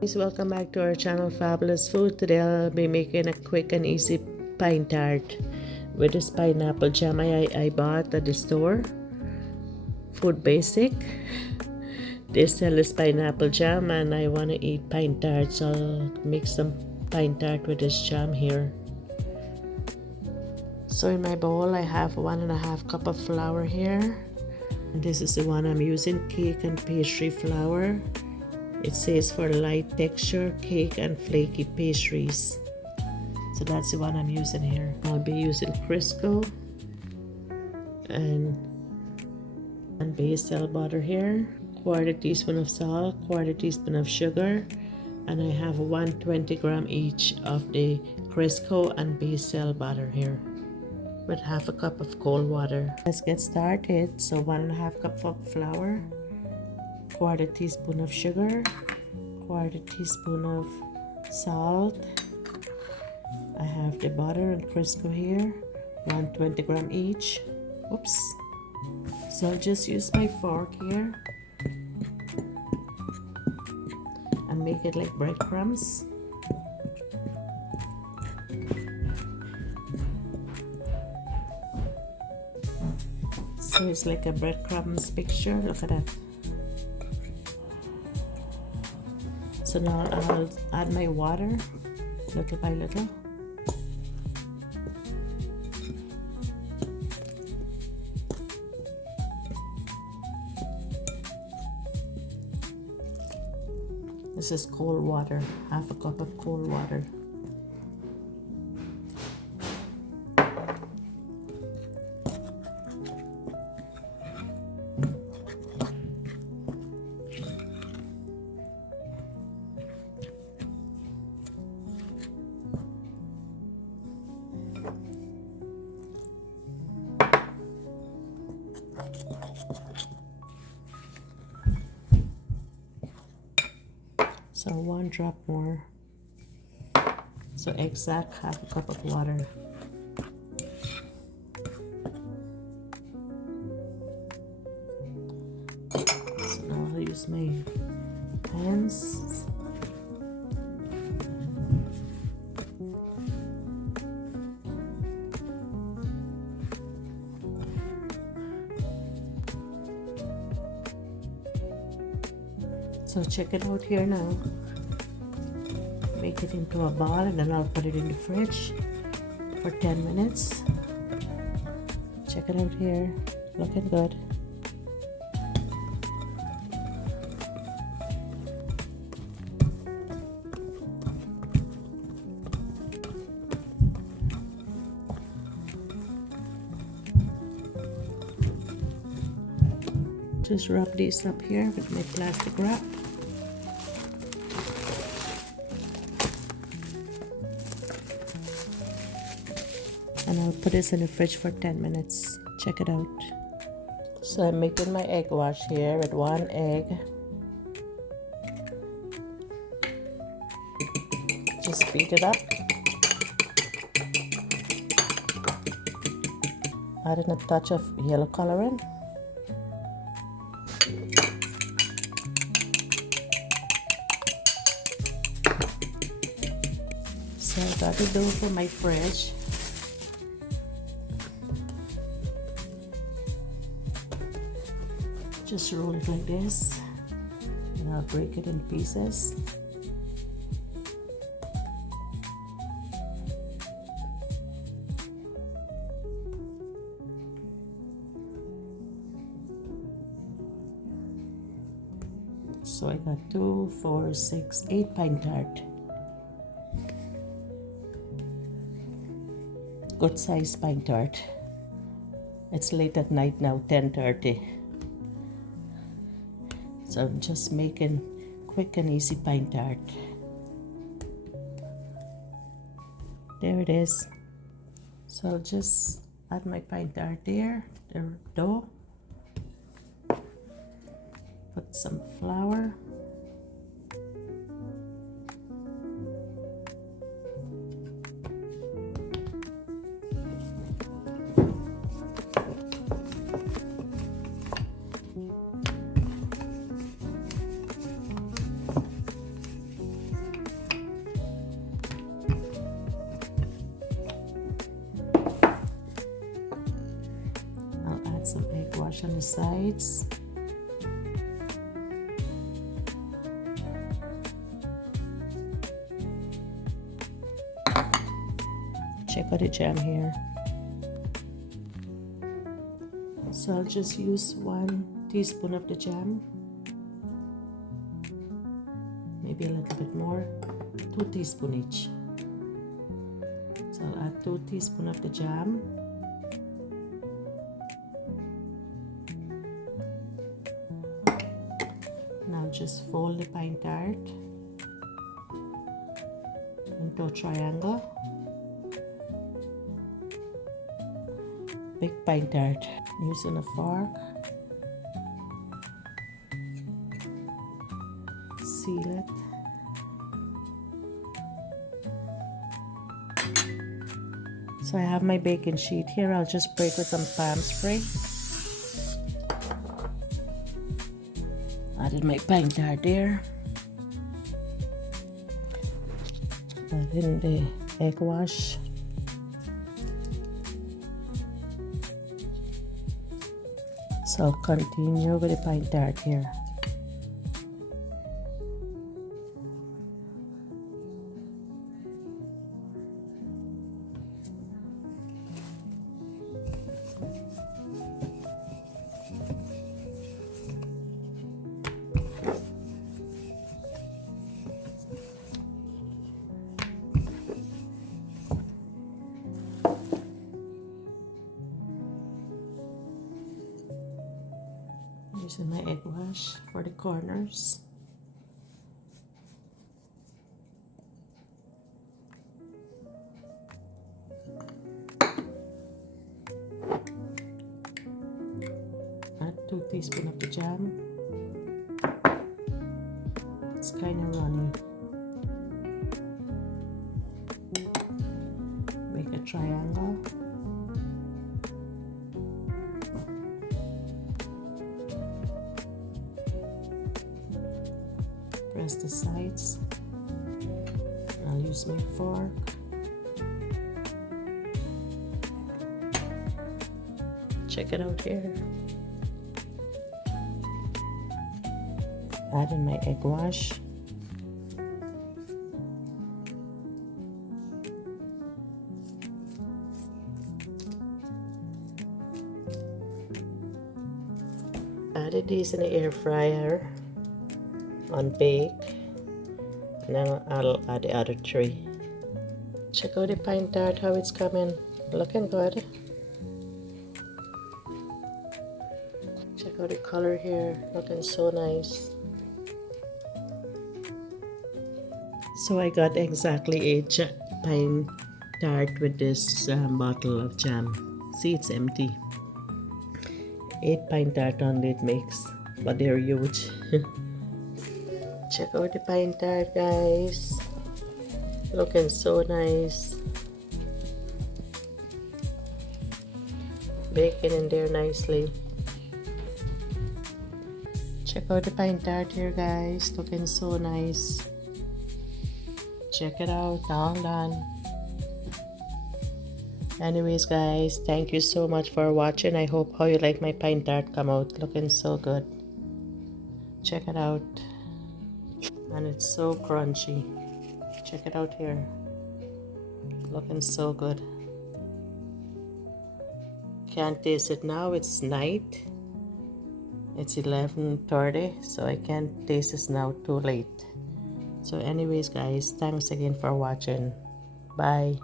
Guys, welcome back to our channel Fabulous Food. Today I'll be making a quick and easy pine tart with this pineapple jam I bought at the store. Food Basic. They sell this pineapple jam and I want to eat pine tart, so I'll make some pine tart with this jam here. So in my bowl I have 1.5 cup of flour here. And this is the one I'm using, cake and pastry flour. It says for light texture, cake and flaky pastries. So that's the one I'm using here. I'll be using Crisco and basil butter here. 1/4 teaspoon of salt, 1/4 teaspoon of sugar, and I have 120 gram each of the Crisco and basil butter here with 1/2 cup of cold water. Let's get started. So 1.5 cup of flour, 1/4 teaspoon of sugar, 1/4 teaspoon of salt. I have the butter and Crisco here, 120 gram each. Oops. So I'll just use my fork here and make it like breadcrumbs. So it's like a breadcrumbs picture. Look at that. So now I'll add my water little by little. This is cold water, 1/2 cup of cold water. So 1 drop more. So exact 1/2 cup of water. So now I'll use my hands. So check it out here now. Make it into a ball and then I'll put it in the fridge for 10 minutes. Check it out here. Looking good. Just wrap these up here with my plastic wrap. And I'll put this in the fridge for 10 minutes. Check it out. So I'm making my egg wash here with 1 egg. Just beat it up. Adding a touch of yellow coloring. So I got the dough from my fridge. Just roll it like this, and I'll break it in pieces. So I got 2, 4, 6, 8 pine tart. Good size pine tart. It's late at night now, 10:30. So I'm just making quick and easy pine tart. There it is. So I'll just add my pine tart there, the dough. Put some flour. Add some egg wash on the sides. Check out the jam here. So I'll just use 1 teaspoon of the jam. Maybe a little bit more. 2 teaspoons each. So I'll add 2 teaspoons of the jam. Now just fold the pinetart into a triangle. Big pinetart. Using a fork. Seal it. So I have my baking sheet here. I'll just break with some palm spray. Added my pinetart there. Add in the egg wash. So I'll continue with the pinetart here. Using my egg wash for the corners. Add 2 teaspoons of the jam. It's kind of runny. Make a triangle. Press the sides. I'll use my fork. Check it out here. Add in my egg wash. Added these in the air fryer on bake, and then I'll add the other 3. Check out the pinetart, how it's coming. Looking good. Check out the color here, looking so nice. So I got exactly 8 pinetart with this bottle of jam. See, it's empty. 8 pinetart only it makes, but they're huge. Check out the pinetart, guys. Looking so nice. Baking in there nicely. Check out the pinetart here, guys. Looking so nice. Check it out, all done. Anyways, guys, thank you so much for watching. I hope how you like my pinetart come out. Looking so good. Check it out. And it's so crunchy. Check it out here. Looking so good. Can't taste it now, it's night. It's 11:30, so I can't taste this now, too late. So anyways, guys, thanks again for watching. Bye.